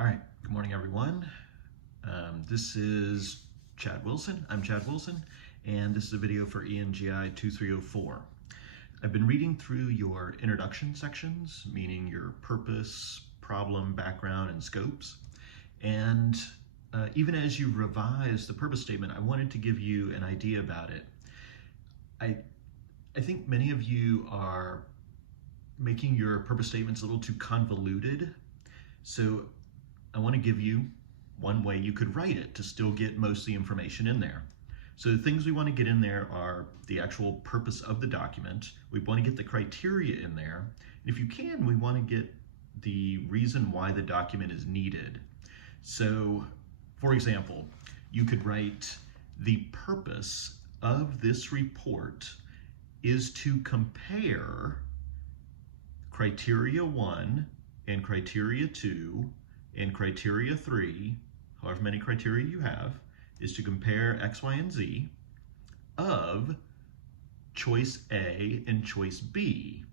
All right, good morning, everyone. This is Chad Wilson. I'm Chad Wilson, and this is a video for ENGI 2304. I've been reading through your introduction sections, meaning your purpose, problem, background, and scopes. And even as you revise the purpose statement, I wanted to give you an idea about it. I think many of you are making your purpose statements a little too convoluted. So I want to give you one way you could write it to still get most of the information in there. So the things we want to get in there are the actual purpose of the document. We want to get the criteria in there. And if you can, we want to get the reason why the document is needed. So, for example, you could write the purpose of this report is to compare criteria 1 and criteria 2 and criteria 3, however many criteria you have, is to compare X, Y, and Z of choice A and choice B.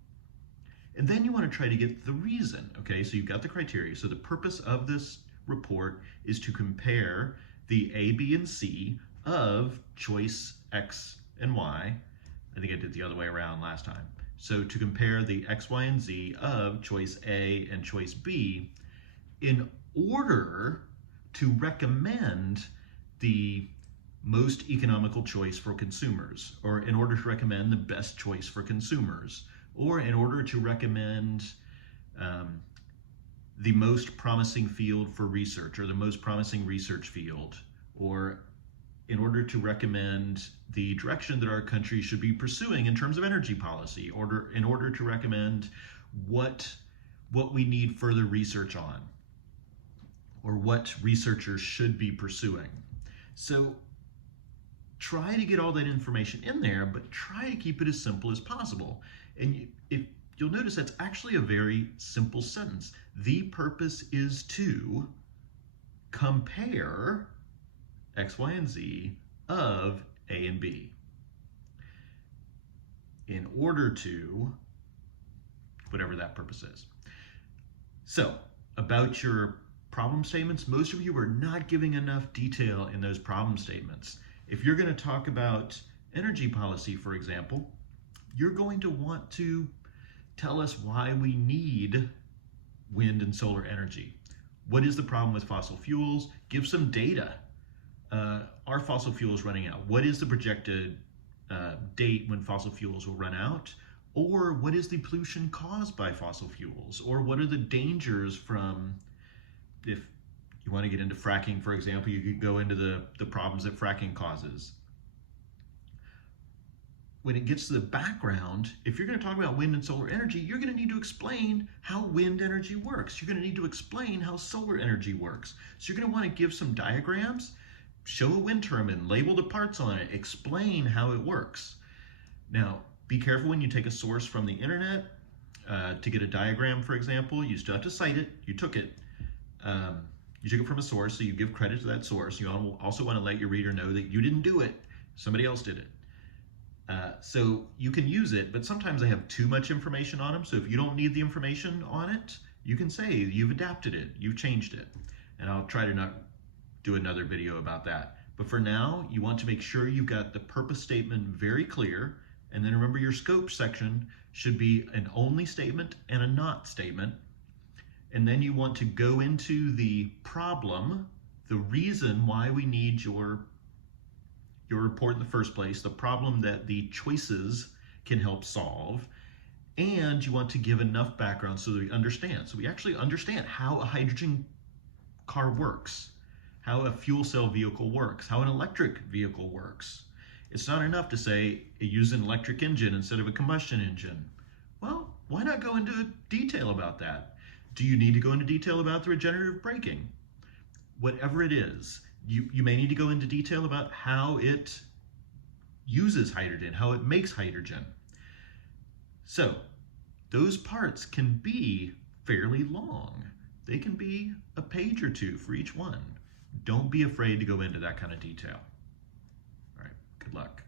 And then you want to try to get the reason, okay? So you've got the criteria. So the purpose of this report is to compare the A, B, and C of choice X and Y. I think I did the other way around last time. So to compare the X, Y, and Z of choice A and choice B in order to recommend the most economical choice for consumers, or in order to recommend the best choice for consumers, or in order to recommend the most promising field for research, or the most promising research field, or in order to recommend the direction that our country should be pursuing in terms of energy policy, or in order to recommend what we need further research on, or what researchers should be pursuing. So try to get all that information in there, but try to keep it as simple as possible. And if you'll notice, that's actually a very simple sentence. The purpose is to compare X, Y, and Z of A and B in order to whatever that purpose is. So about your problem statements, most of you are not giving enough detail in those problem statements. If you're going to talk about energy policy, for example, you're going to want to tell us why we need wind and solar energy. What is the problem with fossil fuels? Give some data. Are fossil fuels running out? What is the projected date when fossil fuels will run out? Or what is the pollution caused by fossil fuels? Or what are the dangers from, if you want to get into fracking, for example, you could go into the problems that fracking causes. When it gets to the background, if you're going to talk about wind and solar energy, you're going to need to explain how wind energy works. You're going to need to explain how solar energy works. So you're going to want to give some diagrams, show a wind turbine, label the parts on it, explain how it works. Now, be careful when you take a source from the internet to get a diagram, for example. You still have to cite it. You took it. You took it from a source, so you give credit to that source. You also want to let your reader know that you didn't do it. Somebody else did it. So you can use it, but sometimes they have too much information on them. So if you don't need the information on it, you can say you've adapted it, you've changed it. And I'll try to not do another video about that. But for now, you want to make sure you've got the purpose statement very clear. And then remember, your scope section should be an only statement and a not statement. And then you want to go into the problem, the reason why we need your report in the first place, the problem that the choices can help solve, and you want to give enough background so that we understand. So we actually understand how a hydrogen car works, how a fuel cell vehicle works, how an electric vehicle works. It's not enough to say use an electric engine instead of a combustion engine. Well, why not go into detail about that? Do you need to go into detail about the regenerative braking? Whatever it is, you may need to go into detail about how it uses hydrogen, how it makes hydrogen. So those parts can be fairly long. They can be a page or two for each one. Don't be afraid to go into that kind of detail. All right, good luck.